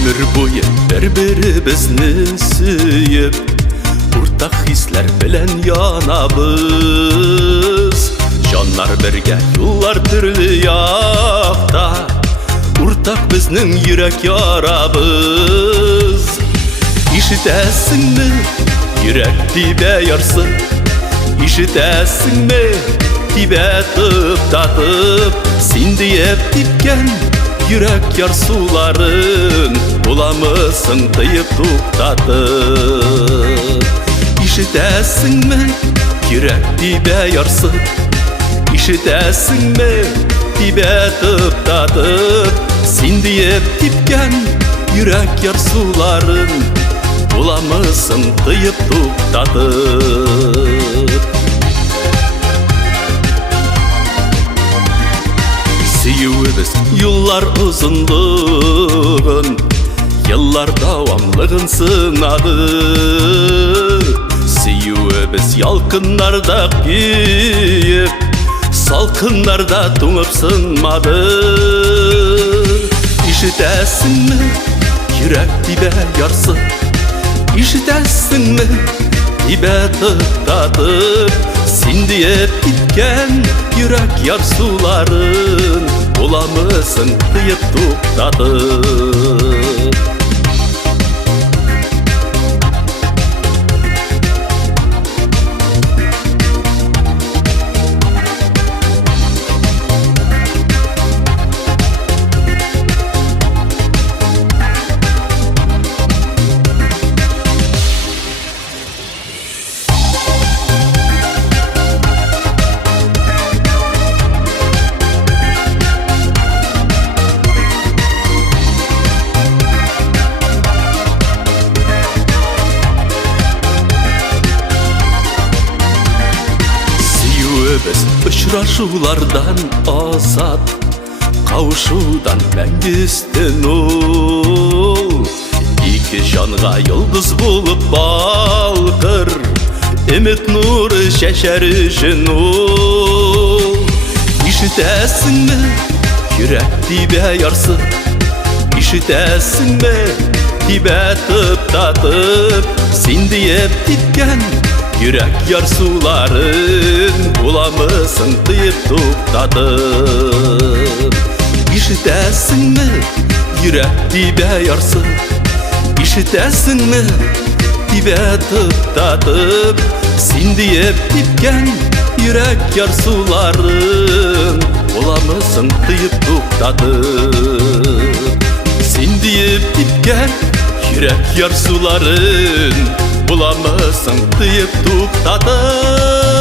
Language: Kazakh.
Өмір бойы бір-бірімізді сүйіп, ортақ хислер білен янабыз. Жаннар бірге, юллар түрлі яқта, ортақ біздің йөрәк ярабыз. Ишетәсеңме, йөрәк тибә ярсы, ишетәсеңме, тибә тып-татып, син диеп типкән йөрәк ярсуларын буламысың тыйып туктатып. Ишетәсеңме, йөрәк тибә ярсы, ишетәсеңме, тибә тып-татып, син диеп типкән йөрәк ярсуларын буламысың тыйып туктатып. Сөюебез юллар ұзынлығын, йыллар давамлығын сынады. Сөюебіз ялқыннарда күйіп, салқыннарда туңып сынмады. Ишетәсіңме, йөрәк тибә ярсы, ишетәсіңме, тибә тып-татып, син диеп типкән йөрәк ярсуларын буламысың тыйып туктатып. Біз ұшырашулардан азат, қауышудан мәңгістен ол. Екі жанға йылдыз болып балқыр, үміт нұры шәшәр үшін ол. Ишетәсіңме, йөрәк тибә ярсы, ишетәсіңме, тибә тып-татып, син диеп типкән йөрәк ярсуларын буламысың тыйып туктатып. Ишетәсеңме, йөрәк тибә ярсы, ишетәсеңме, тибә тып-татып, син диеп типкән йөрәк ярсуларын буламысың тыйып туктатып. Син диеп типкән йөрәк ярсуларын буламысың тыйып туктатып.